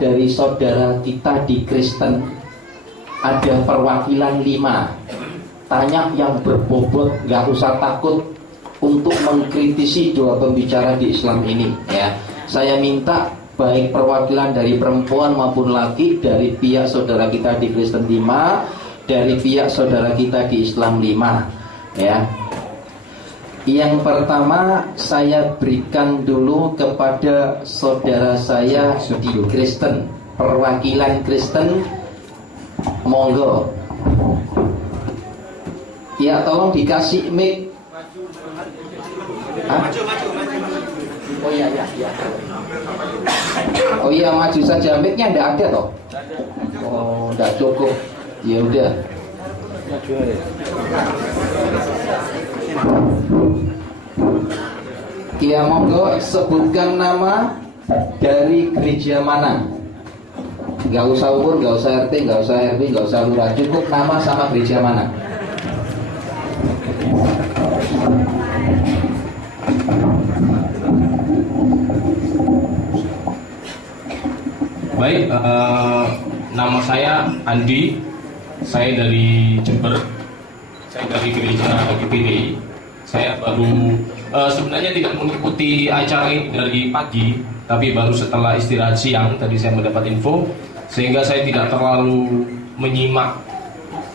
dari saudara kita di Kristen ada perwakilan 5. Tanya yang berbobot, nggak usah takut untuk mengkritisi dua pembicara di Islam ini ya. Saya minta baik perwakilan dari perempuan maupun laki, dari pihak saudara kita di Kristen 5, dari pihak saudara kita di Islam 5 ya. Yang pertama saya berikan dulu kepada saudara saya di Kristen, perwakilan Kristen, monggo. Ya tolong dikasih mic. Oh iya. Oh iya, maju saja, mic-nya enggak ada toh? Oh, enggak cukup. Ya udah. Maju aja. Ya monggo, sebutkan nama dari gereja mana. Gak usah umur, gak usah RT, gak usah RW, gak usah lurah. Cukup nama sama gereja mana. Baik, nama saya Andi. Saya dari Jember. Saya dari gereja GPDI. Saya baru sebenarnya tidak mengikuti acara ini dari pagi, tapi baru setelah istirahat siang tadi saya mendapat info, sehingga saya tidak terlalu menyimak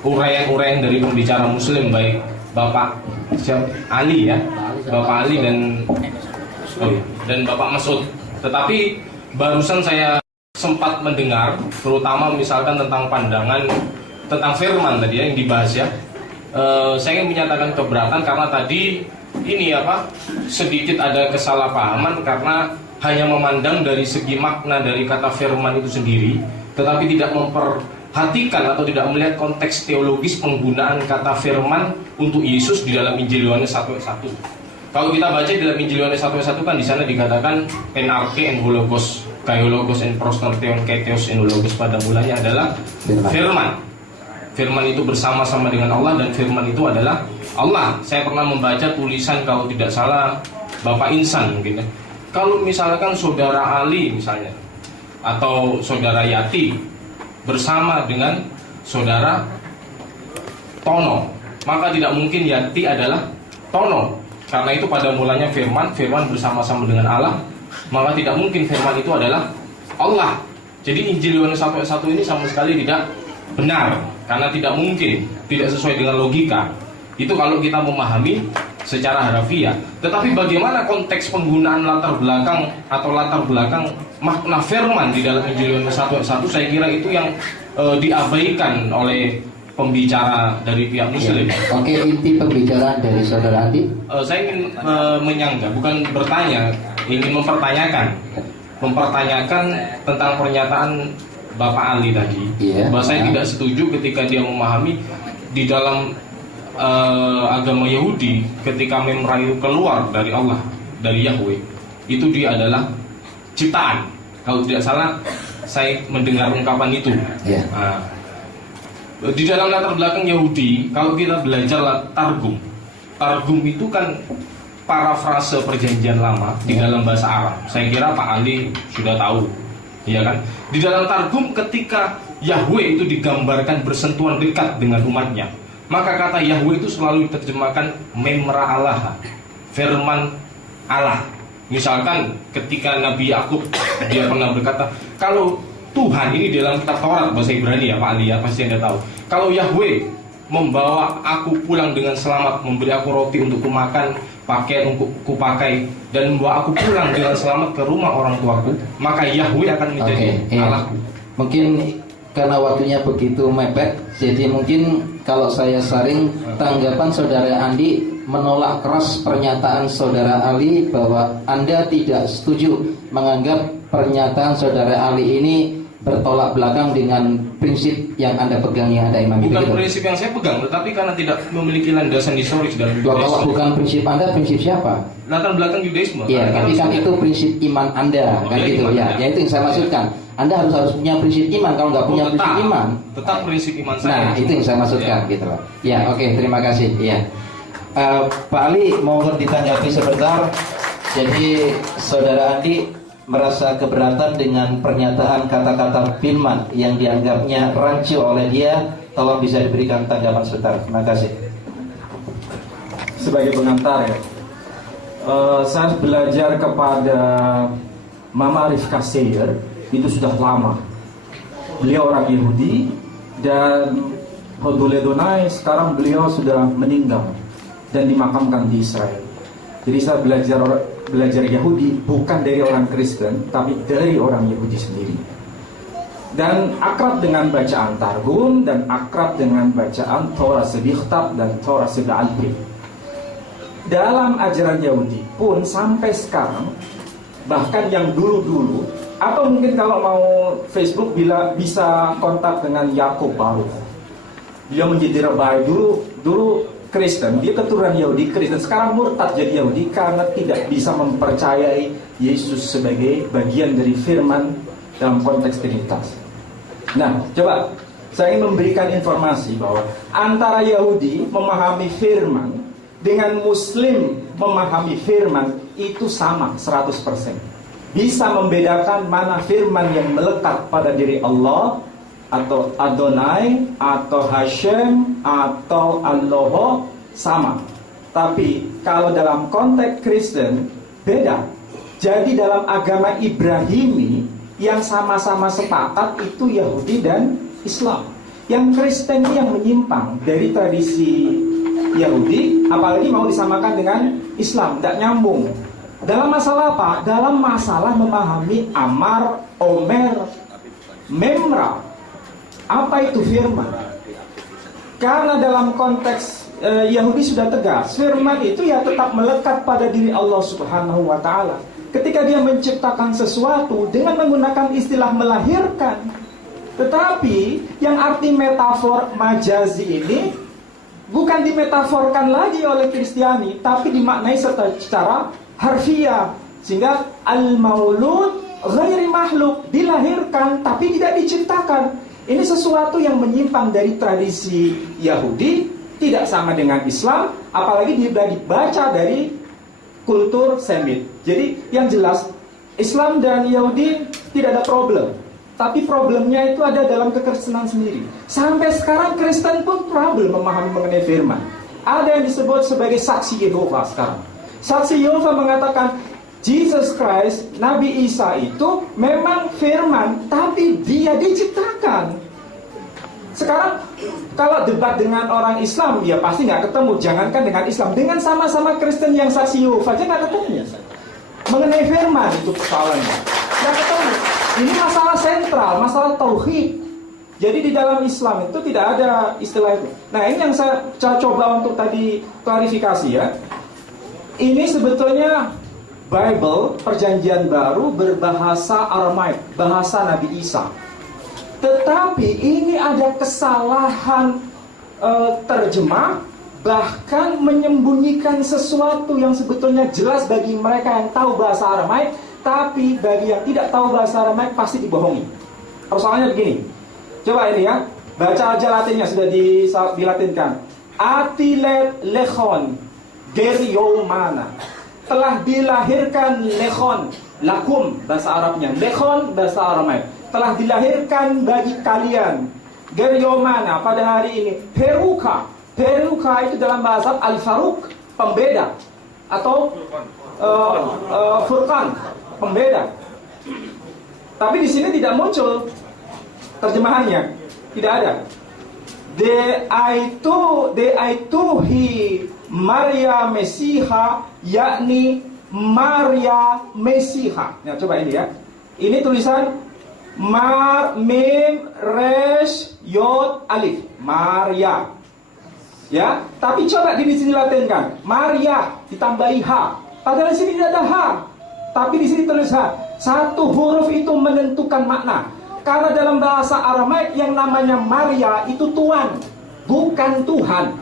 uraian-uraian dari pembicara Muslim, baik Bapak Ali ya, Bapak Ali dan Bapak Masud. Tetapi barusan saya sempat mendengar, terutama misalkan tentang pandangan tentang firman tadi ya, yang dibahas ya. Saya ingin menyatakan keberatan karena tadi ini sedikit ada kesalahpahaman karena hanya memandang dari segi makna dari kata firman itu sendiri, tetapi tidak memperhatikan atau tidak melihat konteks teologis penggunaan kata firman untuk Yesus di dalam Injil Yohanes 1:1. Kalau kita baca di dalam Injil Yohanes 1:1 kan di sana dikatakan NRK en hologos, kaiologos en prostorteon keteos en hologos, pada mulanya adalah firman. Firman itu bersama-sama dengan Allah dan firman itu adalah Allah. Saya pernah membaca tulisan, kalau tidak salah Bapak Insan mungkin ya. Kalau misalkan saudara Ali misalnya atau saudara Yati bersama dengan saudara Tono, maka tidak mungkin Yati adalah Tono. Karena itu pada mulanya firman bersama-sama dengan Allah, maka tidak mungkin firman itu adalah Allah. Jadi Injil Yohanes 1:1 ini sama sekali tidak benar, karena tidak mungkin, tidak sesuai dengan logika. Itu kalau kita memahami secara harafiah. Tetapi bagaimana konteks penggunaan latar belakang makna firman di dalam Injil Yohanes 1:1, saya kira itu yang diabaikan oleh pembicara dari pihak Muslim. Oke, inti pembicaraan dari saudara Andi. Saya ingin menyanggah, bukan bertanya, ingin mempertanyakan tentang pernyataan Bapak Ali tadi, bahwa saya tidak setuju ketika dia memahami di dalam agama Yahudi, ketika Memra itu keluar dari Allah, dari Yahweh, itu dia adalah ciptaan. Kalau tidak salah, saya mendengar ungkapan itu. Nah, di dalam latar belakang Yahudi, kalau kita belajar Targum itu kan parafrase perjanjian lama di dalam bahasa Arab. Saya kira Pak Ali sudah tahu. Iya kan? Di dalam Targum ketika Yahweh itu digambarkan bersentuhan dekat dengan umatnya, maka kata Yahweh itu selalu diterjemahkan Memra Allah, firman Allah. Misalkan ketika Nabi Yakub dia pernah berkata, kalau Tuhan ini dalam kitab Taurat bahasa Ibrani ya Pak Ali ya, pasti Anda tahu. Kalau Yahweh membawa aku pulang dengan selamat, memberi aku roti untuk kumakan, pakaian untuk kupakai, dan membawa aku pulang dengan selamat ke rumah orang tuaku, maka Yahweh akan menjadi Allahku. Mungkin karena waktunya begitu mepet, jadi mungkin kalau saya saring tanggapan saudara Andi menolak keras pernyataan saudara Ali bahwa Anda tidak setuju, menganggap pernyataan saudara Ali ini bertolak belakang dengan prinsip yang Anda pegang, yang ada imam. Bukan prinsip yang saya pegang, tetapi karena tidak memiliki landasan historis dalam Yudaisme. Kalau bukan prinsip Anda, prinsip siapa? Latar belakang Yudaisme. Iya, tapi kan itu prinsip iman Anda, kan gitu ya. Ya itu yang saya maksudkan. Anda harus punya prinsip iman. Kalau nggak punya prinsip iman, tetap prinsip iman saya. Nah, itu yang saya maksudkan, gitu loh. Ya, oke, terima kasih. Ya, Pak Ali, mohon ditanggapi sebentar. Jadi saudara Andi merasa keberatan dengan pernyataan kata-kata firman yang dianggapnya rancu oleh dia, tolong bisa diberikan tanggapan sebentar. Terima kasih. Sebagai pengantar ya, saya belajar kepada Mama Rifka Seyer itu sudah lama. Beliau orang Yahudi dan Hodoledonai sekarang beliau sudah meninggal dan dimakamkan di Israel. Jadi saya belajar Yahudi bukan dari orang Kristen, tapi dari orang Yahudi sendiri. Dan akrab dengan bacaan Targum dan akrab dengan bacaan Torah Sebikhtab dan Torah Seba'alpih. Dalam ajaran Yahudi pun sampai sekarang, bahkan yang dulu-dulu, atau mungkin kalau mau Facebook bisa kontak dengan Yakub Baruch. Dia menjadi rabai dulu Kristen, dia keturunan Yahudi Kristen, sekarang murtad jadi Yahudi karena tidak bisa mempercayai Yesus sebagai bagian dari firman dalam konteks Trinitas. Nah, coba saya ingin memberikan informasi bahwa antara Yahudi memahami firman dengan Muslim memahami firman itu sama 100%. Bisa membedakan mana firman yang melekat pada diri Allah atau Adonai atau Hashem atau Allah sama. Tapi kalau dalam konteks Kristen beda. Jadi dalam agama Ibrahimi yang sama-sama sepakat itu Yahudi dan Islam. Yang Kristen yang menyimpang dari tradisi Yahudi, apalagi mau disamakan dengan Islam, tidak nyambung. Dalam masalah apa? Dalam masalah memahami Amar, Omer, Memra. Apa itu firman? Karena dalam konteks Yahudi sudah tegas, firman itu ya tetap melekat pada diri Allah Subhanahu wa Ta'ala. Ketika dia menciptakan sesuatu dengan menggunakan istilah melahirkan. Tetapi yang arti metafor majazi ini bukan dimetaforkan lagi oleh Kristiani, tapi dimaknai secara harfiah. Sehingga al-maulud ghairi makhluk, dilahirkan tapi tidak diciptakan. Ini sesuatu yang menyimpang dari tradisi Yahudi, tidak sama dengan Islam, apalagi dibaca dari kultur Semit. Jadi yang jelas Islam dan Yahudi tidak ada problem. Tapi problemnya itu ada dalam kekristenan sendiri. Sampai sekarang Kristen pun problem memahami mengenai firman. Ada yang disebut sebagai saksi Yehova sekarang. Saksi Yehova mengatakan Jesus Christ, Nabi Isa itu memang firman, tapi dia diciptakan. Sekarang kalau debat dengan orang Islam, ya pasti nggak ketemu. Jangankan dengan Islam, dengan sama-sama Kristen yang saksi Yehova aja nggak ketemu. Mengenai firman itu persoalannya, nggak ketemu. Ini masalah sentral, masalah tauhid. Jadi di dalam Islam itu tidak ada istilah itu. Nah, ini yang saya coba untuk tadi klarifikasi ya. Ini sebetulnya Bible, Perjanjian Baru berbahasa Aramaik, bahasa Nabi Isa. Tetapi ini ada kesalahan terjemah, bahkan menyembunyikan sesuatu yang sebetulnya jelas bagi mereka yang tahu bahasa Aramaik. Tapi bagi yang tidak tahu bahasa Aramaik pasti dibohongi. Persoalannya begini. Coba ini ya, baca aja Latinnya, sudah dilatinkan. Atilet lechon geriomana. Telah dilahirkan lechon, lakum bahasa Arabnya, lechon bahasa Aramaik. Telah dilahirkan bagi kalian geriomana pada hari ini. Peruka. Peruka itu dalam bahasa Al-Faruq, pembeda atau Furqan, pembeda. Tapi di sini tidak muncul terjemahannya, tidak ada. Deaituhi Maria Mesiha, yakni Maria Mesiha. Nah, coba ini ya. Ini tulisan Mim Resh Yod Alif, Maria. Ya, tapi coba di sini latinkan Maria ditambahi H. Padahal di sini tidak ada H, tapi di sini tulis H. Satu huruf itu menentukan makna. Karena dalam bahasa Aramaik yang namanya Maria itu tuan, bukan Tuhan.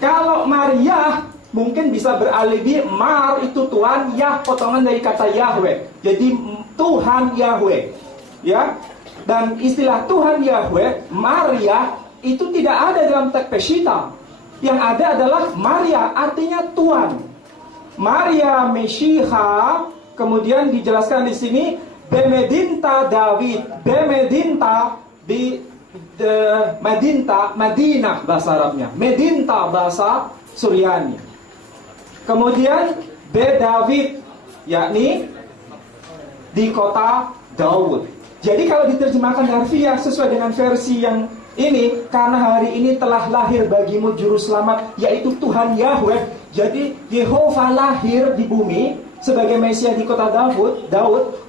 Kalau Maria mungkin bisa beralibi Mar itu tuan, Yah potongan dari kata Yahweh. Jadi Tuhan Yahweh. Ya. Dan istilah Tuhan Yahweh, Maria itu tidak ada dalam teks Peshitta. Yang ada adalah Maria, artinya tuan. Maria Meshiha kemudian dijelaskan di sini Bemedinta David, Bemedinta di Madinah bahasa Arabnya, Medinta bahasa Suryani. Kemudian Be David, yakni di kota Daud. Jadi kalau diterjemahkan harfiah sesuai dengan versi yang ini, karena hari ini telah lahir bagimu juru selamat, yaitu Tuhan Yahweh. Jadi Yehova lahir di bumi sebagai Mesias di kota Daud.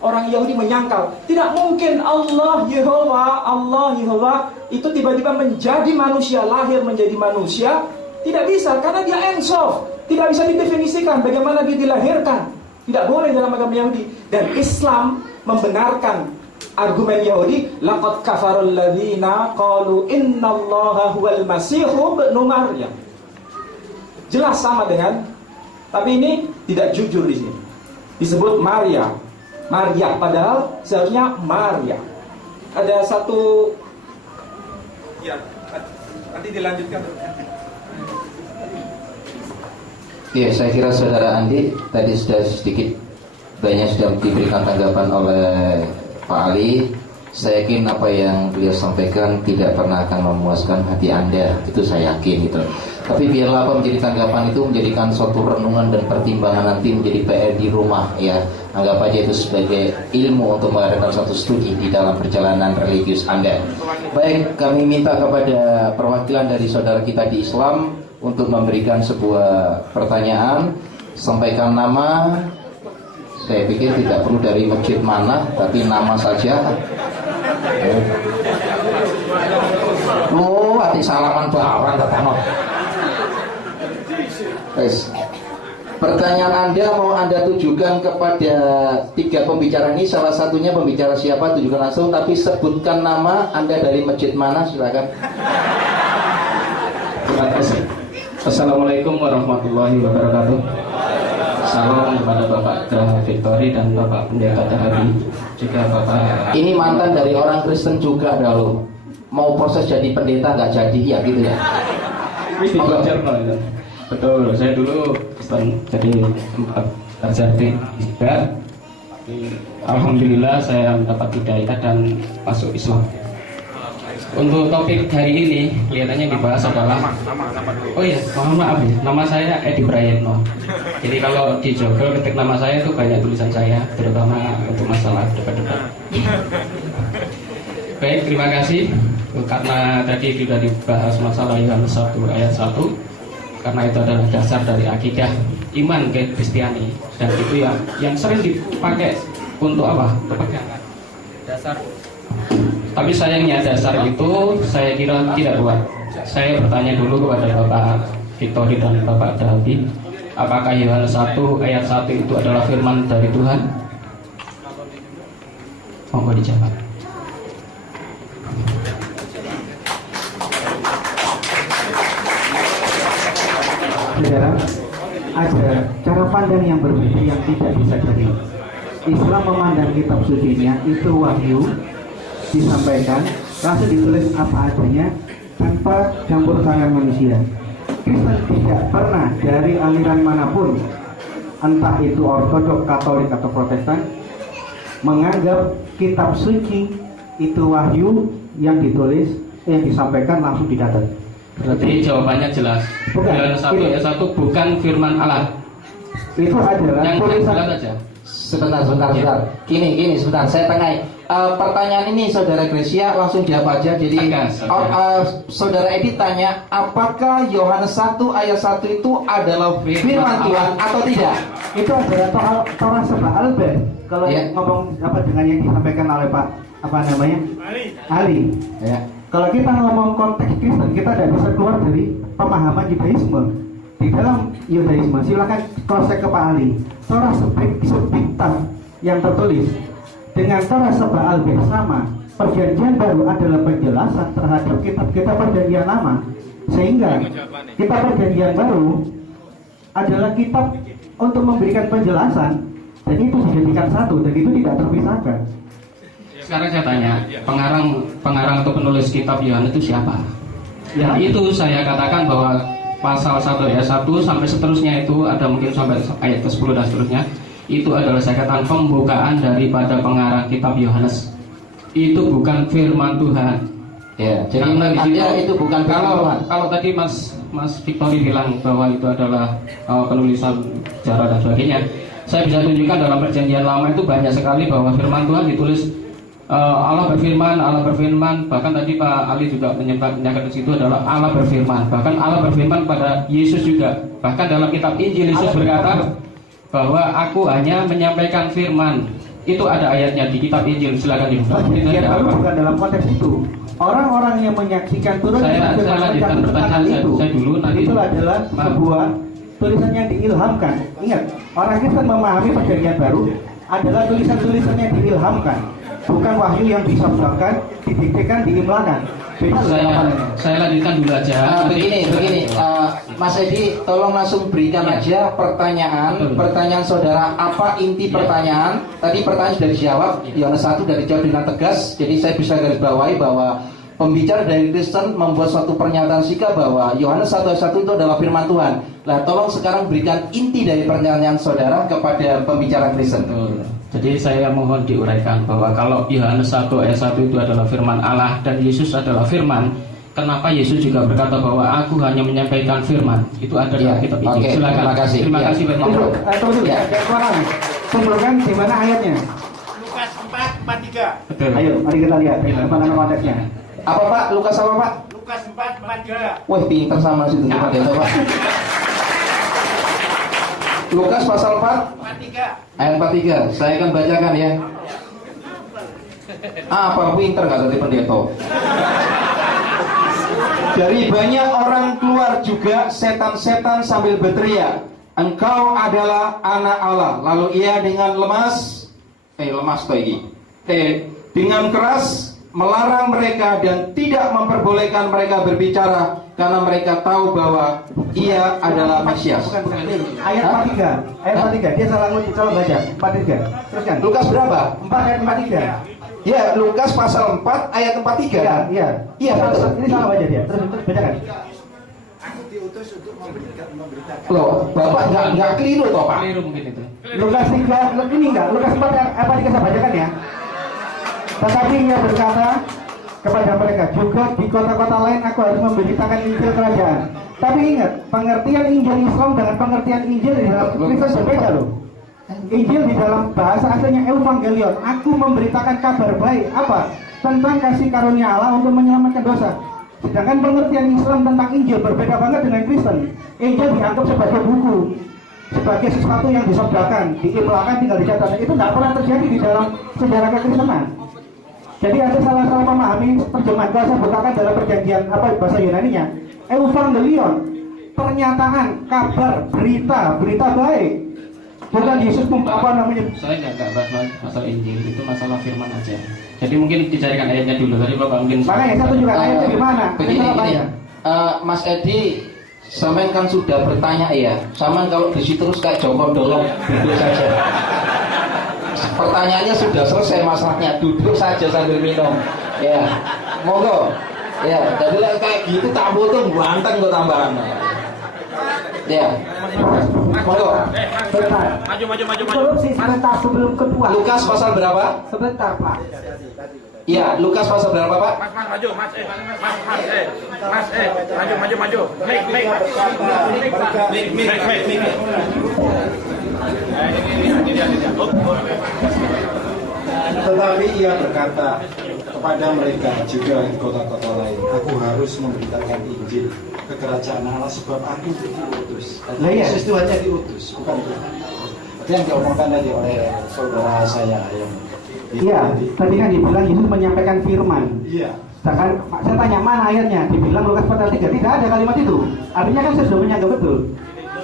Orang Yahudi menyangkal, tidak mungkin Allah Yehova itu tiba-tiba menjadi manusia, lahir menjadi manusia. Tidak bisa, karena dia ensof. Tidak bisa didefinisikan bagaimana dia dilahirkan. Tidak boleh dalam agama Yahudi. Dan Islam membenarkan argumen Yahudi, laqad kafarul ladzina qalu innallaha huwal masihu ibnu Maryam. Jelas sama dengan, tapi ini tidak jujur di sini. Disebut Maria, padahal seharusnya Maria. Ada satu, ya, nanti dilanjutkan. Ya, saya kira saudara Andi tadi sudah sedikit banyak sudah diberikan tanggapan oleh Pak Ali. Saya yakin apa yang beliau sampaikan tidak pernah akan memuaskan hati Anda, itu saya yakin gitu. Tapi biarlah apa menjadi tanggapan itu menjadikan suatu renungan dan pertimbangan nanti menjadi PR di rumah ya. Anggap aja itu sebagai ilmu untuk mengadakan suatu studi di dalam perjalanan religius Anda. Baik, kami minta kepada perwakilan dari saudara kita di Islam untuk memberikan sebuah pertanyaan. Sampaikan nama. Saya pikir tidak perlu dari masjid mana, tapi nama saja. Oh, hati salaman bawan datang. Pertanyaan Anda mau Anda tujukan kepada 3 pembicara ini. Salah satunya pembicara siapa, tujukan langsung. Tapi sebutkan nama Anda dari masjid mana, silakan. Terima kasih. Assalamualaikum warahmatullahi wabarakatuh. Salam kepada Bapak Graha Victory dan Bapak Pendeta Dahari, juga Bapak. Ini mantan dari orang Kristen juga dah lo. Mau proses jadi pendeta nggak jadi ya gitu ya. Belajar ya. Betul, saya dulu Kristen, jadi sempat belajar di juga. Alhamdulillah saya mendapat hidayah dan masuk Islam. Untuk topik hari ini kelihatannya dibahas adalah, oh iya, mohon maaf ya, nama saya Edi Prayetno. Jadi kalau di Google ketik nama saya itu banyak tulisan saya, terutama untuk masalah debat-debat. Baik, terima kasih. Karena tadi sudah dibahas masalah Yohanes 1 ayat 1, karena itu adalah dasar dari akidah iman ke Kristiani, dan itu yang sering dipakai untuk apa? Kepegangan dasar. Tapi sayangnya dasar itu saya kira tidak kuat. Saya bertanya dulu kepada Bapak Victory dan Bapak David, apakah Yohanes 1 ayat 1 itu adalah firman dari Tuhan? Monggo dijawab. Saudara, ada cara pandang yang berbeda yang tidak disadari. Islam memandang kitab sucinya itu wahyu, disampaikan, langsung ditulis apa adanya tanpa campur tangan manusia. Kristen tidak pernah dari aliran manapun, entah itu Ortodok, Katolik atau Protestan, menganggap kitab suci itu wahyu yang ditulis, yang disampaikan langsung dicatat. Berarti jawabannya jelas. Yohanes 1 ayat 1 bukan firman Allah. Itu adalah yang tulisan jelas aja. Sebentar. Gini, sebentar. Saya tengahi. Pertanyaan ini Saudara Gresia langsung jawab aja. Jadi Saudara Edi tanya, apakah Yohanes 1 ayat 1 itu adalah firman Tuhan atau tidak? itu adalah Torah Seba Albert. Kalau ngomong apa dengan yang disampaikan oleh Pak Ali. Ya. Kalau kita ngomong konteks Kristen, kita tidak bisa keluar dari pemahaman Yudaisme. Di dalam Yudaisme, silakan cross-check ke Pak Ali. Torah Sebikta yang tertulis dengan Torah Seba Albert sama. Perjanjian baru adalah penjelasan terhadap kitab-kitab perjanjian lama. Sehingga kitab perjanjian baru adalah kitab untuk memberikan penjelasan, dan itu dijadikan satu, dan itu tidak terpisahkan. Sekarang saya tanya, pengarang atau penulis kitab Yohanes itu siapa? Ya itu saya katakan bahwa pasal 1 ayat 1 sampai seterusnya itu ada mungkin sampai ayat ke-10 dan seterusnya. itu adalah saya katakan pembukaan daripada pengarang kitab Yohanes. Itu bukan firman Tuhan. Ya, jadi Karena di situ, itu bukan firman Tuhan. kalau tadi Mas Victory bilang bahwa itu adalah penulisan sejarah dan sebagainya, saya bisa tunjukkan dalam perjanjian lama itu banyak sekali bahwa firman Tuhan ditulis Allah berfirman, bahkan tadi Pak Ali juga menyatakan di situ adalah Allah berfirman, bahkan Allah berfirman pada Yesus juga, bahkan dalam kitab Injil Yesus berkata bahwa aku hanya menyampaikan firman. Itu ada ayatnya di kitab Injil, silakan dibuka. Perjanjian baru bukan dalam konteks itu. Orang-orang yang menyaksikan turun Saya lanjutkan pertanyaan saya dulu, nanti itu adalah sebuah tulisan yang diilhamkan. Ingat, orang Kristen memahami perjanjian baru adalah tulisan-tulisan yang diilhamkan, bukan wahyu yang disabdakan, didiktekan, diimlakan. Saya lanjutkan dulu aja. Begini, Mas Edi, tolong langsung berikan aja pertanyaan saudara. Apa inti pertanyaan? Tadi pertanyaan sudah dijawab. Yohanes 1 dari jawab dengan tegas. Jadi saya bisa garis bawahi bahwa pembicara dari Kristen membuat suatu pernyataan sikap bahwa Yohanes 1 ayat 1 itu adalah firman Tuhan. Nah, tolong sekarang berikan inti dari pertanyaan saudara kepada pembicara Kristen. Jadi saya mohon diuraikan bahwa kalau Yohanes 1 ayat 1 itu adalah firman Allah dan Yesus adalah firman, kenapa Yesus juga berkata bahwa aku hanya menyampaikan firman? Itu ada dalam kitab Injil. Silakan. Terima kasih. Terima kasih Bapak. Kumpulkan di mana ayatnya? Lukas 4:43. Betul. Ayo, mari kita lihat apa nama konteksnya. Apa Pak? Lukas apa Pak? Lukas 4:43. Wah, pinter sama situ Pak Deto, Pak. Lukas pasal 4 ayat 43. Saya akan bacakan ya. Apa pinter nggak tadi pendeta? Dari banyak orang keluar juga setan-setan sambil berteriak, engkau adalah anak Allah. Lalu ia dengan dengan keras melarang mereka dan tidak memperbolehkan mereka berbicara karena mereka tahu bahwa ia adalah Mesias. Bukan. Ayat 43. Ayat 43. Dia salah baca. 43. Teruskan. Lukas berapa? 4 ayat 43. Ya, Lukas pasal 4 ayat 43. Iya. Iya, betul. Ini salah baca dia. Terus bacakan. Aku diutus untuk memberitakan. Loh, Bapak nggak keliru toh, Pak? Keliru mungkin itu. Lukas 3 ini enggak. Lukas 4 ayat 43 saya bacakan ya. Tetapi ia berkata kepada mereka, juga di kota-kota lain aku harus memberitakan Injil kerajaan. Tapi ingat, pengertian Injil Islam dengan pengertian Injil di dalam Kristen berbeda loh. Injil di dalam bahasa aslinya Evangelion. Aku memberitakan kabar baik apa? Tentang kasih karunia Allah untuk menyelamatkan dosa. Sedangkan pengertian Islam tentang Injil berbeda banget dengan Kristen. Injil dianggap sebagai buku, sebagai sesuatu yang disabdakan, diimlakan, tinggal dicatat. Itu tidak pernah terjadi di dalam sejarah kekristenan. Jadi ada salah memahami terjemahan. Kalau saya bukakan dalam perjanjian bahasa Yunaninya, Evangelion, pernyataan, kabar, berita baik. Bukan Yesus Saya nggak bahas masalah Injil, itu masalah firman aja. Jadi mungkin dicarikan ayatnya dulu. Tadi Bapak mungkin. Makanya saya tunjukkan ayatnya di mana. Begini, Mas Edi, Samen kan sudah bertanya ya. Samen kalau diisi terus kayak jongkok dolong, duduk saja. Pertanyaannya sudah selesai, masalahnya duduk saja sambil minum. Ya, monggo. Ya, jadi kayak gitu tak butuh ganteng kok tambahan. Ya, monggo. Maju. Korupsi sebentar sebelum kedua. Lukas pasal berapa? Sebentar Pak. Iya, Lukas pasal berapa Pak? Maju. Maju. Tetapi ia berkata kepada mereka juga di kota-kota lain, aku harus memberitakan Injil kekerajaan Allah sebab aku diutus. Yesus itu hanya diutus, bukan Tuhan. Itu yang diomongkan tadi oleh saudara saya yang Iya, tadi kan dibilang Yesus menyampaikan firman. Iya. Sedangkan saya tanya mana ayatnya? Dibilang Lukas pasal 3, tidak ada kalimat itu. Artinya kan saya sudah menyanggap betul.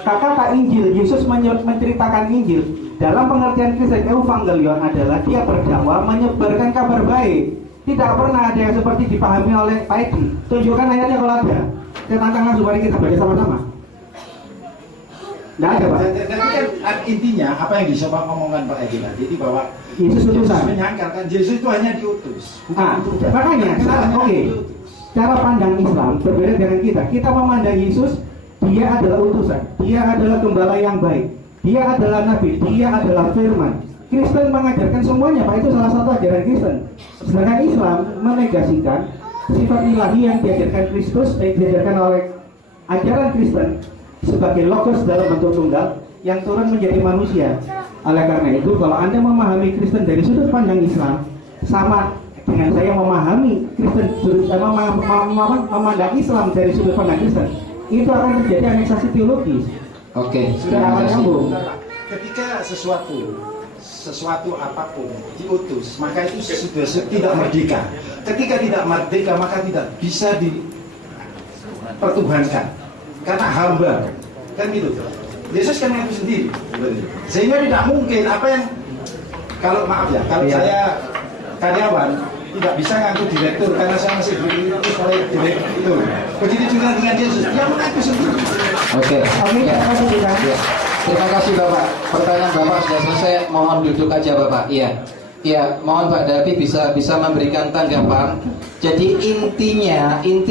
Kata Injil, Yesus menceritakan Injil dalam pengertian Kristen Evangelion adalah dia berdakwah menyebarkan kabar baik. Tidak pernah ada yang seperti dipahami oleh Pak Edi. Tunjukkan ayatnya kalau ada. Saya tantang langsung, mari kita baca sama-sama. Tidak ada Pak. Tapi kan intinya apa yang dicoba ngomongkan Pak Edi tadi itu bahwa Yesus utusan. menyangkalkan Yesus itu hanya diutus. Makanya sekarang oke. Cara pandang Islam berbeda dengan kita. Kita memandang Yesus, dia adalah utusan, dia adalah gembala yang baik. Dia adalah nabi, dia adalah firman. Kristen mengajarkan semuanya, Pak, itu salah satu ajaran Kristen. Sedangkan Islam menegasikan sifat ilahi yang diajarkan Kristus, diajarkan oleh ajaran Kristen sebagai logos dalam bentuk tunggal yang turun menjadi manusia. Oleh karena itu, kalau Anda memahami Kristen dari sudut pandang Islam, sama dengan saya memahami Kristen memandang Islam dari sudut pandang Kristen, itu akan terjadi aneksasi teologis. Oke, Sudah akan nyambung. Ketika sesuatu apapun diutus, maka itu sudah tidak merdeka. Ketika tidak merdeka, maka tidak bisa dipertuhankan karena hamba, kan gitu. Yesus kan mengaku sendiri, sehingga tidak mungkin apa yang kalau saya karyawan tidak bisa ngaku direktur karena saya masih diutus oleh direktur. Begitu juga dengan Yesus, dia mengaku sendiri. Oke. Ya. Terima kasih Bapak. Pertanyaan Bapak sudah selesai. Mohon duduk aja Bapak. Iya. Ya, mohon Pak Davi bisa memberikan tanggapan. Jadi inti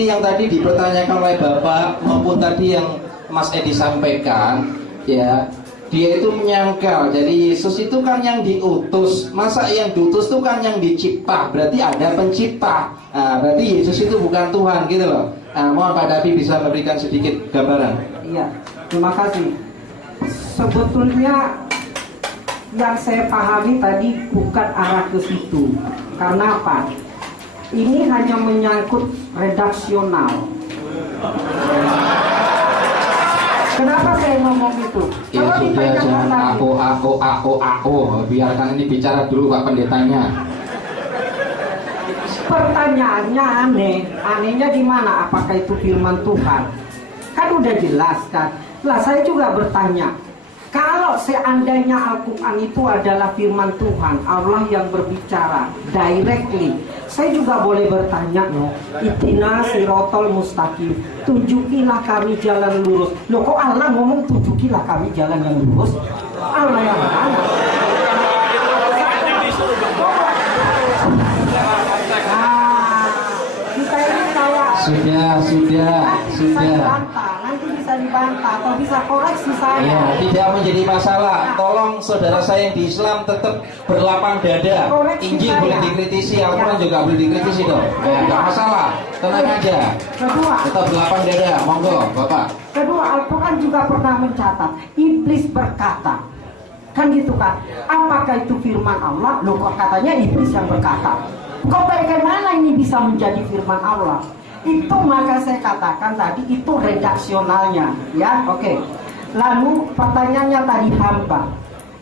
yang tadi dipertanyakan oleh Bapak maupun tadi yang Mas Edi sampaikan, ya, dia itu menyangkal. Jadi Yesus itu kan yang diutus. Masa yang diutus itu kan yang dicipta? Berarti ada pencipta. Nah, berarti Yesus itu bukan Tuhan gitu loh. Nah, mohon Pak Davi bisa memberikan sedikit gambaran. Iya, terima kasih. Sebetulnya yang saya pahami tadi bukan arah ke situ. Karena apa? Ini hanya menyangkut redaksional. Kenapa saya ngomong itu? Ya sudah, jangan aku. Biarkan ini bicara dulu Pak Pendetanya. Pertanyaannya aneh. Anehnya di mana? Apakah itu firman Tuhan? Kan udah jelas kan. Lah saya juga bertanya, kalau seandainya Al-Quran itu adalah firman Tuhan, Allah yang berbicara directly, saya juga boleh bertanya, Ihdina sirotol mustaqim, tunjukilah kami jalan lurus. Loh kok Allah ngomong tunjukilah kami jalan yang lurus? Allah yang mana? Kita ini kayak Sudah. nanti bisa dibantah atau bisa koreksi saya. Ya, tidak menjadi masalah. Tolong saudara saya yang di Islam tetap berlapang dada. Injil boleh dikritisi, Al-Quran juga boleh dikritisi dong. Ya, nggak masalah. Tenang aja. Kedua, tetap berlapang dada. Monggo, Bapak. Kedua, Al-Quran juga pernah mencatat iblis berkata, kan gitu kan? Apakah itu firman Allah? Loh kok katanya iblis yang berkata? Kok bagaimana ini bisa menjadi firman Allah? Itu maka saya katakan tadi itu redaksionalnya, ya, oke. Lalu pertanyaannya tadi hamba.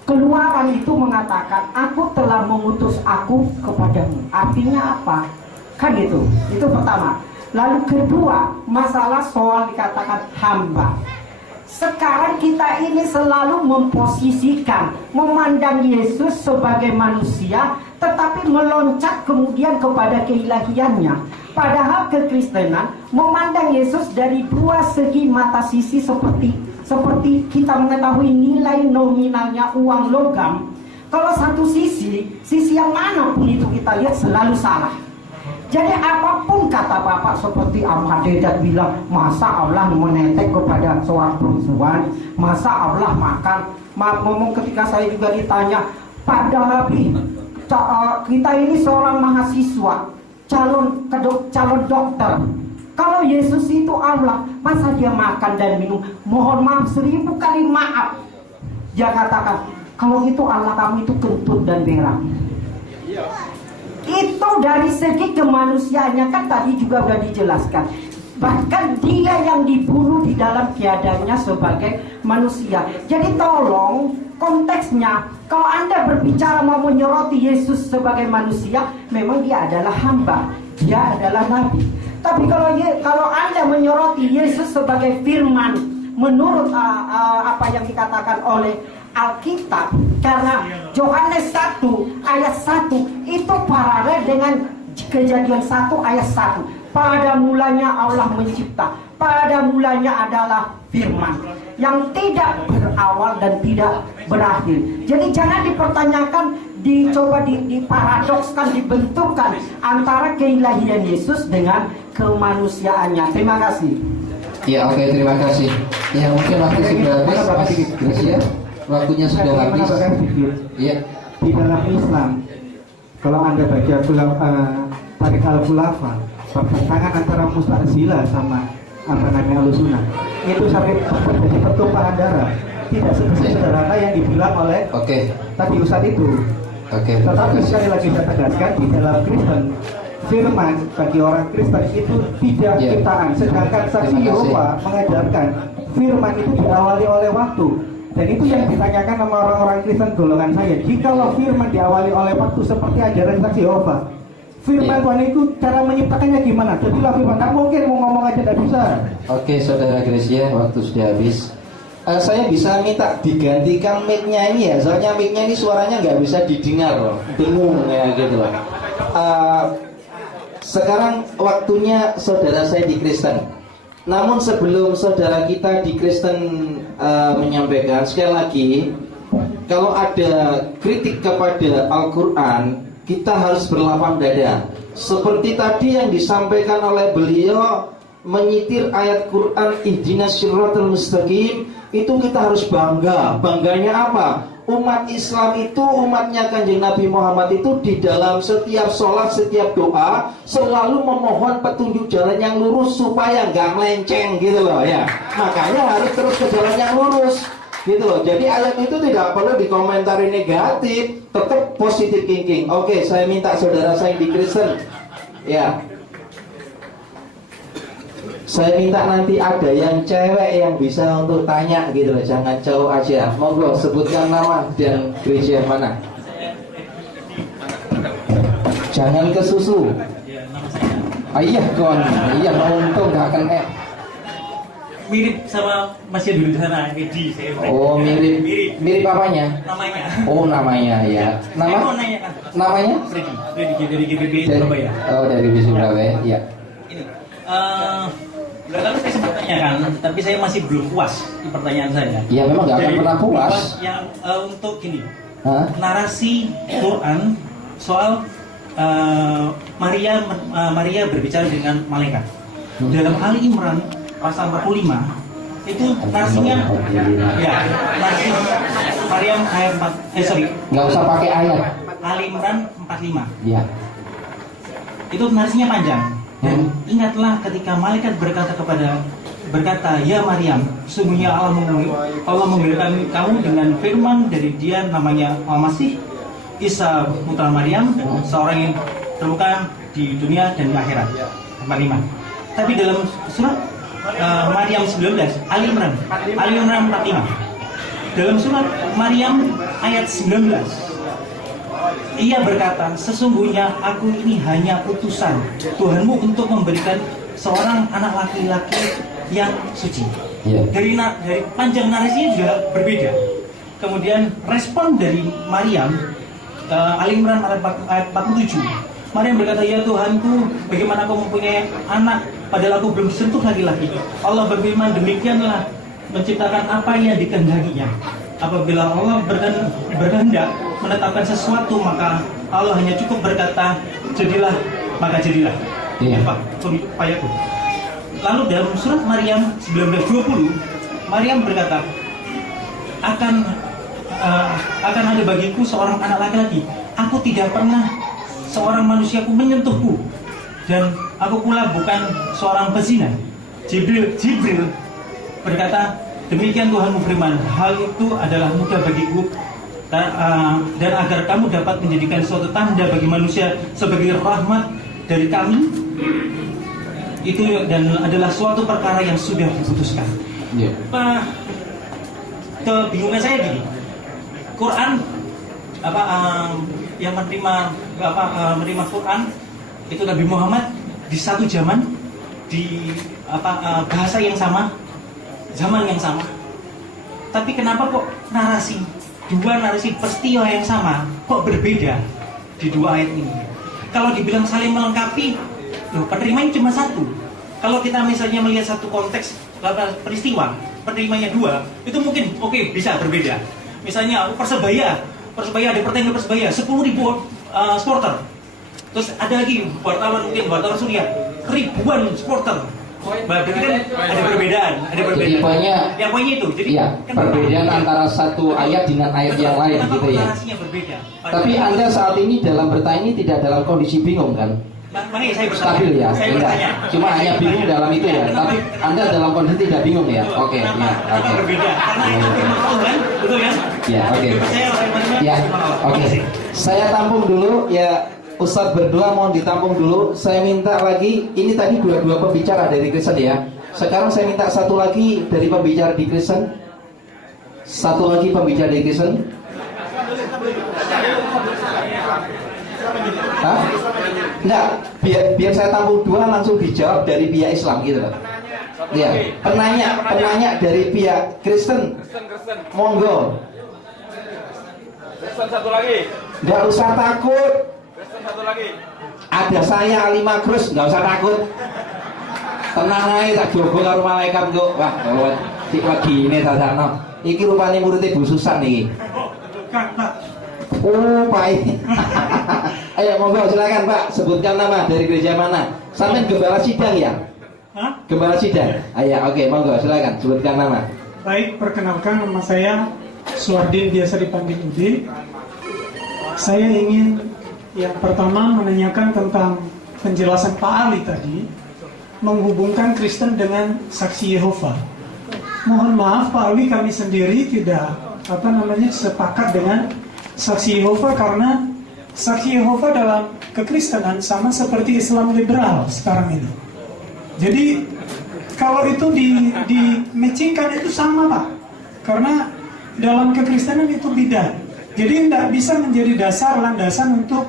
Keluaran itu mengatakan aku telah mengutus aku kepadamu. Artinya apa? Kan gitu. Itu pertama. Lalu kedua, masalah soal dikatakan hamba. Sekarang kita ini selalu memposisikan, memandang Yesus sebagai manusia, tetapi meloncat kemudian kepada keilahiannya. Padahal kekristenan memandang Yesus dari dua segi mata sisi seperti kita mengetahui nilai nominalnya uang logam. Kalau satu sisi yang manapun itu kita lihat selalu salah. Jadi apapun kata Bapak seperti Al-Hadedat bilang, masa Allah menetek kepada seorang perempuan, masa Allah makan. Ngomong ketika saya juga ditanya, Pak Davi, kita ini seorang mahasiswa, calon dokter. Kalau Yesus itu Allah, masa dia makan dan minum? Mohon maaf 1000 kali maaf. Dia katakan, kalau itu Allah kamu itu kentut dan berak. Itu dari segi kemanusiaannya kan tadi juga sudah dijelaskan. Bahkan dia yang dibunuh di dalam keadaannya sebagai manusia. Jadi tolong konteksnya, kalau Anda berbicara mau menyoroti Yesus sebagai manusia, memang dia adalah hamba, dia adalah nabi. Tapi kalau Anda menyoroti Yesus sebagai firman menurut apa yang dikatakan oleh Alkitab, karena Yohanes 1 ayat 1 itu paralel dengan Kejadian 1 ayat 1. Pada mulanya Allah mencipta, pada mulanya adalah firman yang tidak berawal dan tidak berakhir. Jadi jangan dipertanyakan, dicoba diparadokskan, dibentukkan antara keilahian Yesus dengan kemanusiaannya. Terima kasih. Ya, oke, terima kasih. Ya, mungkin waktu sudah habis. Ya. waktunya sudah Saya habis. menambahkan sedikit. Iya. Di dalam Islam, kalau Anda baca Tarik al-Khulafa, pertentangan antara Mu'tazilah sama Ahlussunnah, itu sampai terjadi pertumpahan darah. Tidak sederhana yang dibilang oleh tadi Ustadz itu. Tetapi sekali lagi saya tegaskan, di dalam Kristen, firman bagi orang Kristen itu tidak ciptaan. Sedangkan saksi Yehova mengajarkan firman itu diawali oleh waktu. Dan itu yang ditanyakan sama orang-orang Kristen golongan saya. Jikalau firman diawali oleh waktu seperti ajaran saksi Yehova, firman Tuhan itu cara menciptakannya gimana? Jadilah firman, tak mungkin mau ngomong aja tidak bisa. Oke, Saudara Gracia, waktu sudah habis. Saya bisa minta digantikan mic-nya ini ya, soalnya mic-nya ini suaranya nggak bisa didengar loh, dengung ya gitu loh. Sekarang waktunya saudara saya di Kristen. Namun sebelum saudara kita di Kristen menyampaikan, sekali lagi, kalau ada kritik kepada Al-Quran, kita harus berlapang dada. Seperti tadi yang disampaikan oleh beliau, menyitir ayat Quran ihdinas siratal mustaqim, itu kita harus bangga. Bangganya apa? Umat Islam itu, umatnya Kanjeng Nabi Muhammad itu di dalam setiap sholat, setiap doa selalu memohon petunjuk jalan yang lurus supaya nggak melenceng gitu loh ya. Makanya harus terus ke jalan yang lurus gitu loh. Jadi ayat itu tidak perlu dikomentari negatif, tetap positive thinking. Oke, saya minta saudara saya di Kristen ya, saya minta nanti ada yang cewek yang bisa untuk tanya gitu loh, jangan cowok aja. Monggo sebutkan nama dan gereja mana. Jangan ke susu. Ayah kon, iya untung nggak kena. Mirip sama masih dulu di sana, Edi. Oh mirip apanya? Namanya. Oh namanya ya. Nama? Saya mau nanya kan. Namanya? Freddy dari GBB Surabaya. Oh dari GBB Surabaya, ya. Ini. Belakang saya sempat tanyakan, tapi saya masih belum puas di pertanyaan saya. Ya memang nggak akan pernah puas. Yang untuk ini, narasi Quran soal Maria berbicara dengan malaikat. Dalam Ali Imran pasal 45 itu narasinya, ya narasi Maryam ayat 4, nggak usah pakai ayat. Ali Imran 45. Ya. Itu narasinya panjang. Dan ingatlah ketika malaikat berkata, ya Maryam, sungguhnya Allah memberkati kamu dengan firman dari Dia, namanya Al-Masih Isa putra Maryam, seorang yang terluka di dunia dan di akhirat. 45. Tapi dalam surat Maryam 19, Ali Imran 45. Dalam surat Maryam ayat 19, ia berkata, sesungguhnya aku ini hanya utusan Tuhanmu untuk memberikan seorang anak laki-laki yang suci. Dari panjang narasinya juga berbeda. Kemudian respon dari Maryam, Ali Imran ayat 47, Maryam berkata, ya Tuhanku, bagaimana kau mempunyai anak padahal aku belum sentuh laki-laki. Allah berfirman, demikianlah menciptakan apa yang dikehendakinya. Apabila Allah berkehendak menetapkan sesuatu, maka Allah hanya cukup berkata, jadilah, maka jadilah. Ayatku. Lalu dalam surat Maryam 19:20, Maryam berkata, akan ada bagiku seorang anak laki-laki. Aku tidak pernah seorang manusia pun menyentuhku, dan aku pula bukan seorang pezina. Jibril berkata, demikian Tuhan berfirman, hal itu adalah mudah bagiku, dan agar kamu dapat menjadikan suatu tanda bagi manusia sebagai rahmat dari kami, itu dan adalah suatu perkara yang sudah diputuskan. Kebingungan saya gini, Quran yang menerima Quran itu Nabi Muhammad di satu zaman, di bahasa yang sama, zaman yang sama. Tapi kenapa kok dua narasi peristiwa yang sama kok berbeda di dua ayat ini? Kalau dibilang saling melengkapi, penerimanya cuma satu. Kalau kita misalnya melihat satu konteks peristiwa, penerimanya dua, itu mungkin bisa berbeda. Misalnya Persebaya ada pertandingan Persebaya 10.000 supporter. Terus ada lagi wartawan Surya, ribuan supporter. Berarti kan ada berbeda. perbedaan. Ada perbedaan. Jadi poinnya, yang poinnya itu. Jadi iya, perbedaan antara satu ayat dengan ayat yang lain gitu ya. narasinya berbeda. Tapi Anda saat ini dalam bertanya ini tidak dalam kondisi bingung kan? Makanya saya bertanya. Stabil ya, Saya enggak. bertanya. Cuma hanya bingung dalam itu ya. Tapi Anda dalam kondisi tidak bingung ya. Oke, ya, Kenapa oke. berbeda? Karena itu firman Tuhan, betul ya? Ya, oke. Saya Ya, oke. Saya tampung dulu ya. Ustadz berdua mohon ditampung dulu. Saya minta lagi, ini tadi dua pembicara dari Kristen ya. Sekarang saya minta satu lagi dari pembicara di Kristen. Satu lagi pembicara di Kristen. Hah? Enggak, biar saya tampung dua langsung dijawab dari pihak Islam gitu loh. Ya, penanya dari pihak Kristen. Monggo. Kristen satu lagi. Enggak usah takut. Kristen satu lagi. Ada saya Ali Magrus, nggak usah takut. Tenang aja, tak jogo karo malaikat kok. Wah, si lagi ini dadakno. Iki rupane muridé Bu Susan iki. Oh, baik. Ayo monggo silakan Pak, sebutkan nama dari gereja mana. Sampai Gembala Sidang ya? Hah? Gembala Sidang. Ayo, oke, monggo silakan sebutkan nama. Baik, perkenalkan nama saya Suardin, biasa dipanggil Udin. Saya ingin yang pertama menanyakan tentang penjelasan Pak Ali tadi, menghubungkan Kristen dengan saksi Yehova. Mohon maaf Pak Ali, kami sendiri tidak sepakat dengan saksi Yehova, karena saksi Yehova dalam kekristenan sama seperti Islam liberal sekarang ini. Jadi kalau itu di-matchingkan itu sama Pak, karena dalam kekristenan itu beda. Jadi tidak bisa menjadi landasan untuk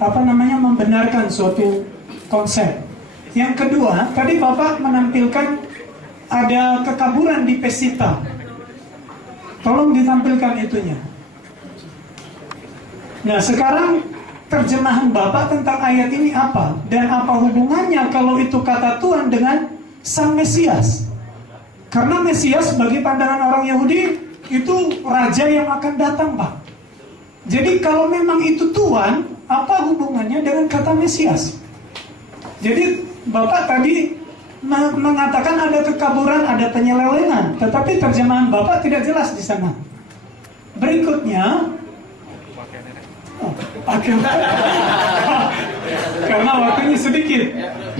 membenarkan suatu konsep. Yang kedua, tadi Bapak menampilkan ada kekaburan di Pesita. Tolong ditampilkan itunya. Nah, sekarang terjemahan Bapak tentang ayat ini apa? Dan apa hubungannya kalau itu kata Tuhan dengan Sang Mesias? Karena Mesias bagi pandangan orang Yahudi itu raja yang akan datang, Pak. Jadi kalau memang itu Tuhan, apa hubungannya dengan kata Mesias? Jadi Bapak tadi mengatakan ada kekaburan, ada penyelewengan, tetapi terjemahan Bapak tidak jelas di sana. Berikutnya, karena waktunya sedikit.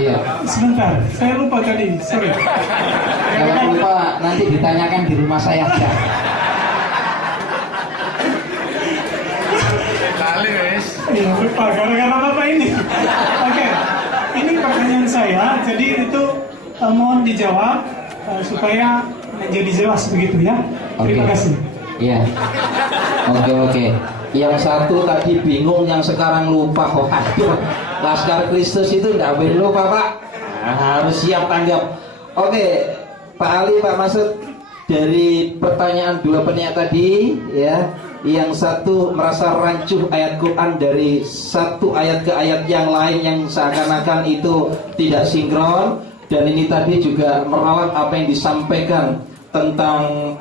Iya. Sebentar, saya lupa tadi. Sorry. Jangan lupa nanti ditanyakan di rumah saya aja. Iya, lupa gara-gara Bapak ini. Oke. Ini pertanyaan saya, jadi itu mohon dijawab supaya menjadi jelas begitu ya. Terima kasih. Iya. Oke. Yang satu tadi bingung, yang sekarang lupa. Oh, aduh, Laskar Kristus itu tidak boleh lupa Pak. Harus siap tanggap. Oke, Pak Ali, Pak Masud, dari pertanyaan dua penanya tadi, ya, yang satu merasa rancuh ayat Quran dari satu ayat ke ayat yang lain yang seakan-akan itu tidak sinkron, dan ini tadi juga meralat apa yang disampaikan tentang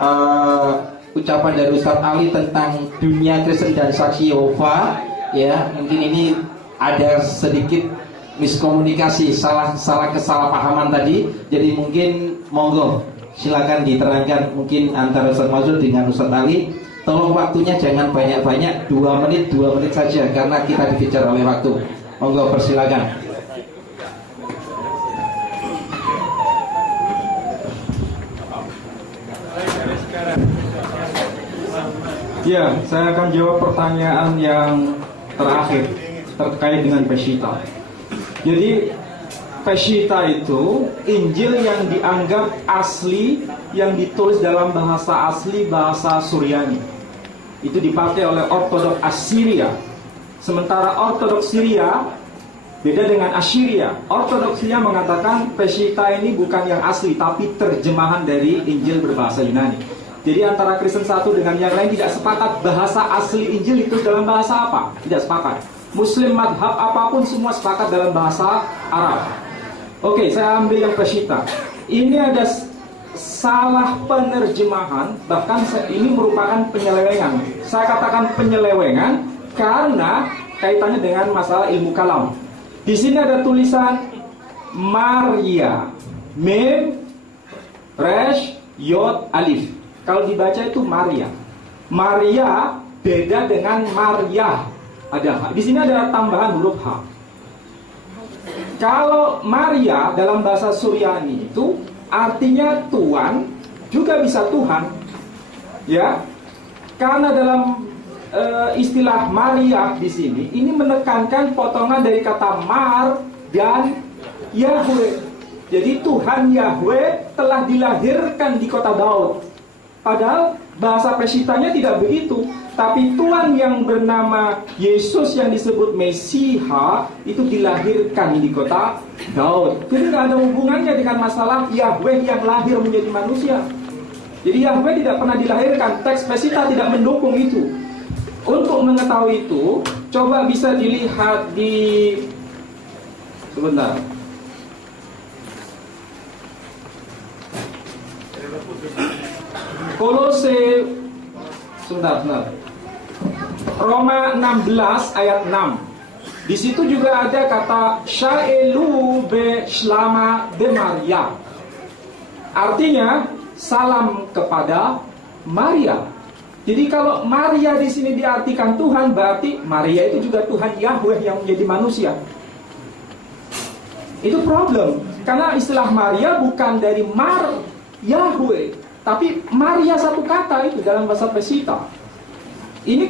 ucapan dari Ustadz Ali tentang dunia Kristen dan saksi Yehova. Ya, mungkin ini ada sedikit miskomunikasi, salah kesalahpahaman tadi. Jadi mungkin monggo silakan diterangkan mungkin antara Ustadz Mazul dengan Ustadz Ali. Tolong waktunya jangan banyak-banyak, 2 menit saja karena kita dikejar oleh waktu. Monggo persilakan. Ya, saya akan jawab pertanyaan yang terakhir terkait dengan Peshitta. Jadi Peshitta itu Injil yang dianggap asli, yang ditulis dalam bahasa asli, bahasa Suryani. Itu dipakai oleh Ortodok Assyria. Sementara Ortodok Syria beda dengan Assyria. Ortodok Syria mengatakan Peshitta ini bukan yang asli, tapi terjemahan dari Injil berbahasa Yunani. Jadi antara Kristen satu dengan yang lain tidak sepakat bahasa asli Injil itu dalam bahasa apa? Tidak sepakat. Muslim madhab apapun semua sepakat dalam bahasa Arab. Oke, saya ambil yang Peshitta. Ini ada salah penerjemahan, bahkan ini merupakan penyelewengan. Saya katakan penyelewengan karena kaitannya dengan masalah ilmu kalam. Di sini ada tulisan Maria, Mem, Resh, Yod, Alif. Kalau dibaca itu Maria. Maria beda dengan Maria. Ada H. Di sini ada tambahan huruf H. Kalau Maria dalam bahasa Suryani itu artinya tuan, juga bisa Tuhan. Ya. Karena dalam istilah Maria di sini ini menekankan potongan dari kata Mar dan Yahweh. Jadi Tuhan Yahweh telah dilahirkan di kota Daud. Padahal bahasa Pesitanya tidak begitu. Tapi Tuhan yang bernama Yesus yang disebut Mesiha itu dilahirkan di kota Daud. Jadi tidak ada hubungannya dengan masalah Yahweh yang lahir menjadi manusia. Jadi Yahweh tidak pernah dilahirkan. Teks Pesita tidak mendukung itu. Untuk mengetahui itu, coba bisa dilihat di sebentar. Kolose sebentar. Roma 16 ayat 6. Di situ juga ada kata Sha'elu be shlama de Maria. Artinya salam kepada Maria. Jadi kalau Maria di sini diartikan Tuhan, berarti Maria itu juga Tuhan Yahweh yang menjadi manusia. Itu problem. Karena istilah Maria bukan dari Mar Yahweh, tapi Maria satu kata itu dalam bahasa Pesita. Ini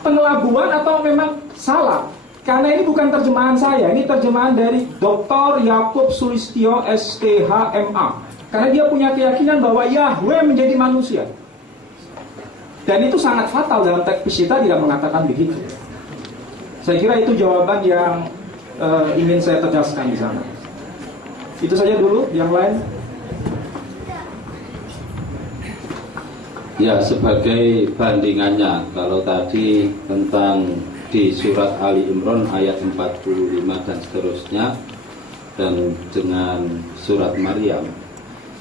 pengelabuan atau memang salah? Karena ini bukan terjemahan saya, ini terjemahan dari Dr. Yakub Sulistyo STHMA. Karena dia punya keyakinan bahwa Yahweh menjadi manusia. Dan itu sangat fatal dalam teks Pesita tidak mengatakan begitu. Saya kira itu jawaban yang ingin saya tegaskan di sana. Itu saja dulu, yang lain. Ya, sebagai bandingannya, kalau tadi tentang di surat Ali Imran ayat 45 dan seterusnya, dan dengan surat Maryam,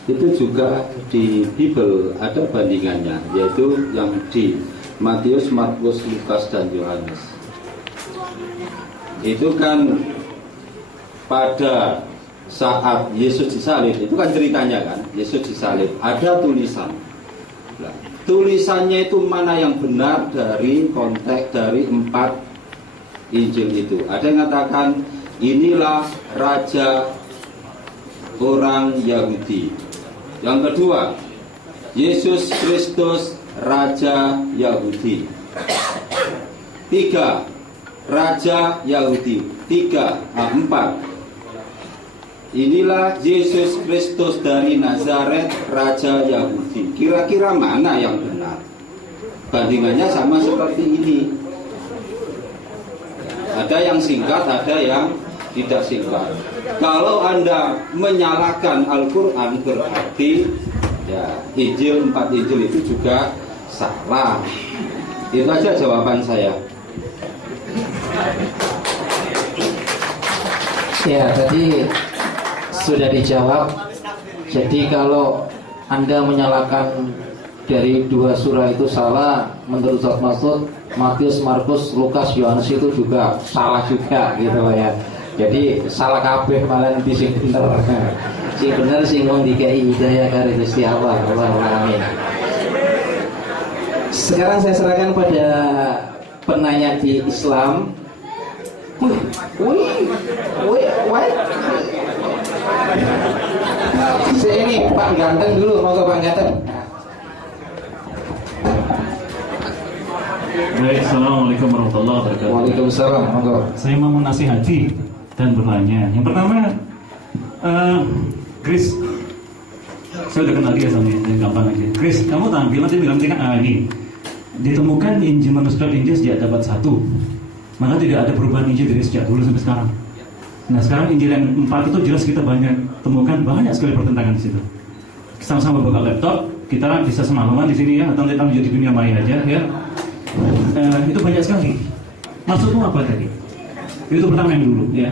itu juga di Bible ada bandingannya, yaitu yang di Matius, Markus, Lukas, dan Yohanes. Itu kan pada saat Yesus disalib, itu kan ceritanya kan, Yesus disalib, ada tulisan. Nah, tulisannya itu mana yang benar dari konteks dari 4 Injil itu. Ada yang mengatakan inilah raja orang Yahudi. Yang kedua, Yesus Kristus raja Yahudi. 3, raja Yahudi. 4, inilah Yesus Kristus dari Nazaret, Raja Yahudi. Kira-kira mana yang benar? Bandingannya sama seperti ini. Ada yang singkat, ada yang tidak singkat. Kalau Anda menyalahkan Al-Quran, berarti ya Injil, 4 Injil itu juga salah. Itu aja jawaban saya. Ya, tadi sudah dijawab. Jadi kalau Anda menyalahkan dari 2 surah itu salah, menurut Ustaz Masud, Matius, Markus, Lukas, Yohanes itu juga salah juga gitu ya. Jadi salah kabeh malah nanti sing bener. Sing bener sing wong dikai hidayah karo Gusti Allah. Allahumma amin. Sekarang saya serahkan pada penanya di Islam. Sini Pak Ganteng dulu, mau Pak Ganteng. Baik, assalamualaikum warahmatullahi wabarakatuh. Waalaikumsalam. Monggo. Saya mau menasihati dan bertanya. Yang pertama, Chris, saya udah kenal dia sama dia, gampang aja. Chris, kamu tampil nanti bilang ini ditemukan Injil manuskrip Injil sejak abad 1. Maka tidak ada perubahan Injil dari sejak dulu sampai sekarang. Nah sekarang Injil yang 4 itu jelas kita temukan banyak sekali pertentangan di situ. Sama-sama buka laptop, kita bisa semalaman di sini ya, atau kita menjadi dunia maya aja ya. Itu banyak sekali. Maksudmu apa tadi? Itu pertama yang dulu ya.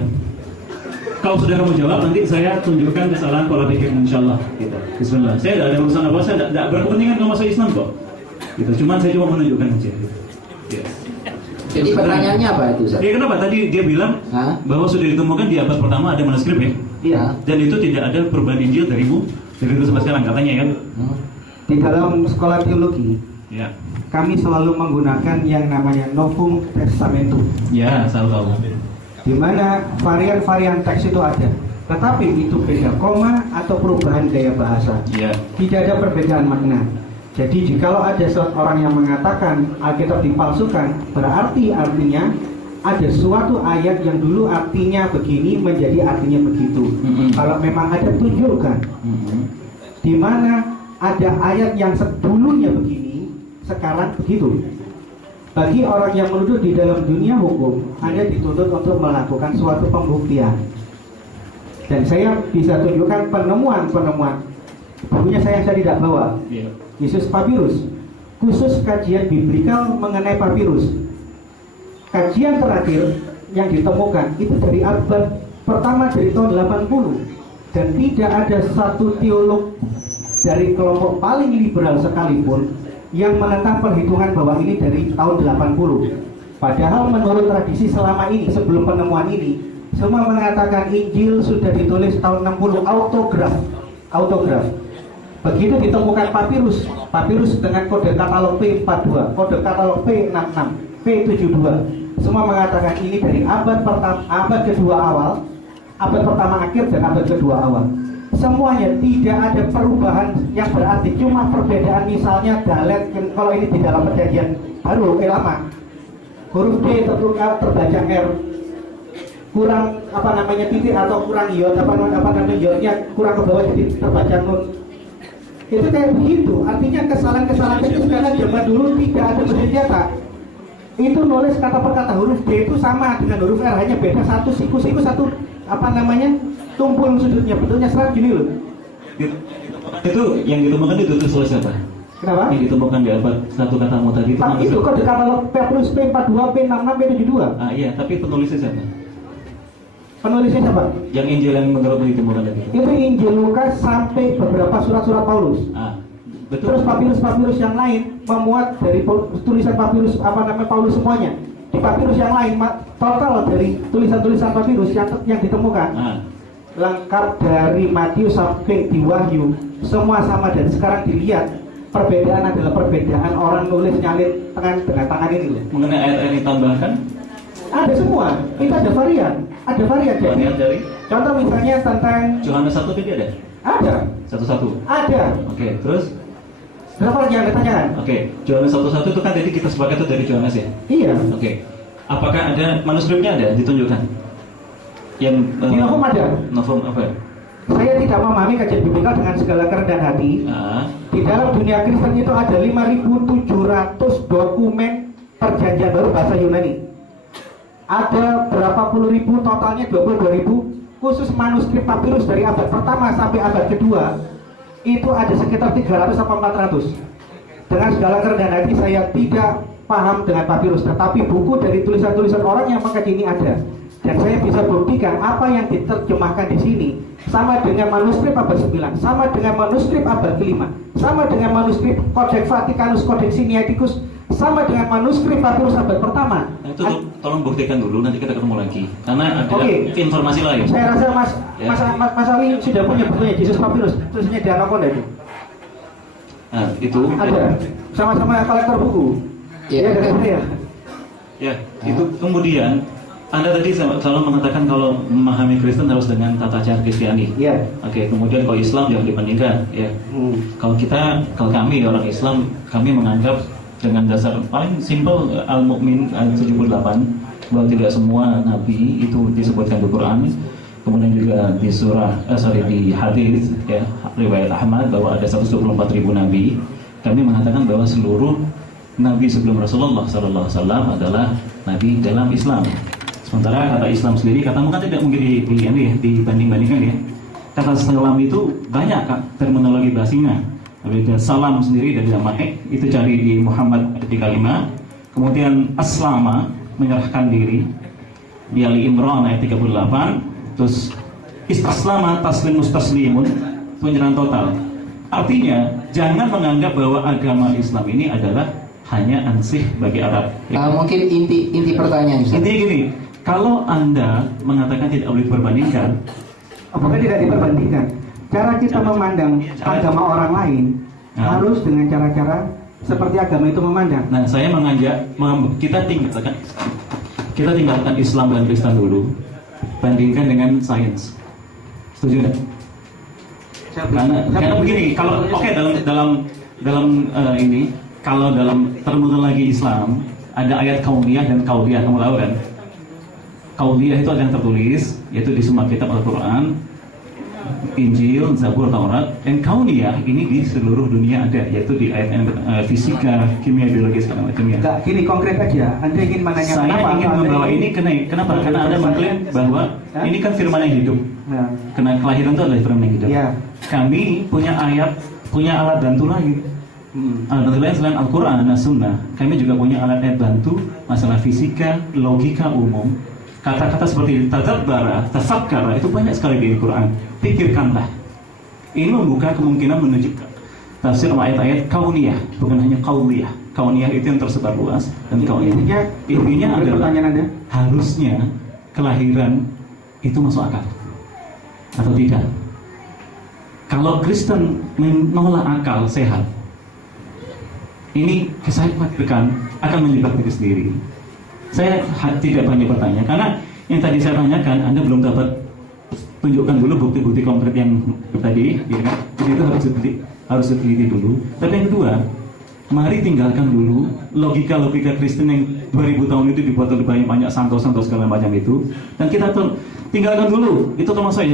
Kalau sudah kamu jawab, nanti saya tunjukkan kesalahan pola pikir insyaallah. Gitu. Bismillah. Saya tidak ada urusan apa, saya tidak berkepentingan dengan masalah Islam kok. Gitu. Cuman saya cuma menunjukkan aja. Gitu. Ya. Jadi pertanyaannya apa itu, Ustaz? Kenapa tadi dia bilang bahwa sudah ditemukan di abad pertama ada manuskrip ya? Iya. Dan itu tidak ada perubahan Injil dari itu sampai sekarang katanya ya. Di dalam sekolah teologi, Ya. kami selalu menggunakan yang namanya Novum Testamentum. Ya, saya tahu. Di mana varian-varian teks itu ada, tetapi itu beda koma atau perubahan gaya bahasa. Ya. Tidak ada perbedaan makna. Jadi jikalau ada seorang yang mengatakan Alkitab dipalsukan, berarti artinya ada suatu ayat yang dulu artinya begini menjadi artinya begitu. Kalau memang ada, tunjukkan. Di mana ada ayat yang dulunya begini, sekarang begitu. Bagi orang yang menuduh di dalam dunia hukum, Anda dituntut untuk melakukan suatu pembuktian. Dan saya bisa tunjukkan penemuan-penemuan. Bukunya saya tidak bawa. Yesus Papyrus, khusus kajian biblikal mengenai papirus. Kajian terakhir yang ditemukan itu dari abad pertama, dari tahun 80, dan tidak ada satu teolog dari kelompok paling liberal sekalipun yang menentang perhitungan bahwa ini dari tahun 80. Padahal menurut tradisi selama ini, sebelum penemuan ini, semua mengatakan Injil sudah ditulis tahun 60, autograf. Begitu ditemukan papirus dengan kode katalog P42, kode katalog P66, P72, semua mengatakan ini dari abad kedua awal, abad pertama akhir dan abad kedua awal. Semuanya tidak ada perubahan yang berarti, cuma perbedaan misalnya dalet, kalau ini di dalam perjanjian baru lama, huruf D terbaca R, kurang titik atau kurang iot, iotnya kurang ke bawah jadi terbaca nun. Itu kayak begitu, artinya kesalahan-kesalahan kecil karena zaman dulu tidak ada mesin cetak. Itu nulis kata per kata, huruf D itu sama dengan huruf R, hanya beda satu siku satu tumpul sudutnya, bentuknya serat gini loh. Itu yang ditemukan ditulis oleh siapa? Kenapa? Yang ditemukan di abad satu katamu tadi itu. Itu kode katalog P plus P42, P66, P72. Iya, tapi penulisnya siapa? Penulisnya siapa? Yang Injil yang menurutmu ditemukan tadi. Itu Injil Lukas sampai beberapa surat-surat Paulus. Betul. Terus papirus yang lain memuat dari tulisan papirus Paulus semuanya. Di papirus yang lain total dari tulisan-tulisan papirus yang ditemukan lengkap dari Matius sampai di Wahyu, semua sama. Dan sekarang dilihat perbedaan adalah perbedaan orang nulis nyalin tangan dengan tangan ini loh. Mengenai ayat-ayat ditambahkan? Ada semua. Itu ada varian. Varian dari? Contoh misalnya tentang Yohanes 1 tidak ada? Ada. Satu-satu? Ada. Oke, terus? Berapa lagi yang ditanyakan? Oke, Yohanes 1:1 itu kan tadi kita sepakat itu dari Yohanes ya? Iya. Oke. Apakah ada manuskripnya ada ditunjukkan? Yang di Novum ada. Novum apa? Saya tidak memahami kajian biblikal dengan segala kerendahan hati. Di dalam dunia Kristen itu ada 5.700 dokumen perjanjian baru bahasa Yunani. Ada berapa puluh ribu, totalnya 22.000 khusus manuskrip papirus dari abad pertama sampai abad kedua. Itu ada sekitar 300 sampai 400. Dengan segala kerendahan hati saya tidak paham dengan papirus, tetapi buku dari tulisan-tulisan orang yang mengkaji ini ada. Dan saya bisa buktikan apa yang diterjemahkan di sini sama dengan manuskrip abad 9, sama dengan manuskrip abad ke-5, sama dengan manuskrip Codex Vaticanus, Codex Sinaiticus, sama dengan manuskrip papirus abad pertama. Nah, itu tolong buktikan dulu, nanti kita ketemu lagi. Karena ada informasi lain. Saya rasa Mas Ali sudah punya bukunya Jesus Papyrus, tulisnya di Anaconda itu. Nah, itu ada. Sama-sama kolektor buku. Iya, dari saya. Ya, itu kemudian Anda tadi selalu mengatakan kalau memahami Kristen harus dengan tata cara Kristiani. Iya. Oke, kemudian kalau Islam jangan dibandingkan, ya. Kalau kami orang Islam, kami menganggap dengan dasar paling simpel Al-Mu'min ayat 78 bahwa tidak semua nabi itu disebutkan di Quran. Kemudian juga di di hadis ya, riwayat Ahmad bahwa ada 124.000 nabi. Kami mengatakan bahwa seluruh nabi sebelum Rasulullah SAW adalah nabi dalam Islam. Sementara kata Islam sendiri, katamu kan tidak mungkin dibanding-bandingkan ya. Kata salam itu banyak terminologi bahasanya. Ada salam sendiri dari nama itu cari di Muhammad ketika 5. Kemudian aslama menyerahkan diri di Ali Imran ayat 38. Terus istaslama taslim mustaslimun, penyerahan total. Artinya jangan menganggap bahwa agama Islam ini adalah hanya ansih bagi Arab. Mungkin inti pertanyaan. Intinya gini, kalau Anda mengatakan tidak boleh diperbandingkan, Apakah tidak diperbandingkan? Cara kita memandang agama orang lain harus dengan cara-cara seperti agama itu memandang. Nah, saya mengajak kita tinggalkan Islam dan Kristen dulu, bandingkan dengan sains. Setuju nggak? Karena begini, kalau dalam ini, kalau dalam terminologi Islam ada ayat kauniyah dan kauliyah, kamu tahu kan? Kauliyah itu ada yang tertulis, yaitu di semua kitab Al-Quran, Injil, Zabur, Taurat. Dan kauniyah ini di seluruh dunia ada, yaitu di ayat fisika, kimia, biologi, segala macamnya. Enggak, gini konkret aja. Anda ingin menanyakan Saya apa? ingin membawa ini kenapa? Karena Anda mengklaim bahwa ini kan firman yang hidup. Ya. Karena kelahiran itu adalah firman yang hidup. Ya. Kami punya alat bantu lain. Alat bantu lain selain Al-Quran dan Sunnah. Kami juga punya alat bantu masalah fisika, logika umum. Kata-kata seperti tadabbara, tafakkara itu banyak sekali di Al-Quran. Pikirkanlah. Ini membuka kemungkinan menuju tafsir ayat-ayat kauniyah, bukan hanya kauliyah. Kauniyah itu yang tersebar luas dan kauniyah. Intinya adalah harusnya kelahiran itu masuk akal atau tidak. Kalau Kristen menolak akal sehat, ini saya khawatirkan akan menyebabkan diri sendiri. Saya tidak banyak bertanya karena yang tadi saya tanyakan Anda belum dapat tunjukkan dulu bukti-bukti konkret yang tadi, ya kan? Jadi itu harus diteliti dulu. Tapi yang kedua, mari tinggalkan dulu logika Kristen yang 2000 tahun itu dibuat oleh banyak santo segala macam itu, dan kita tinggalkan dulu itu termasuk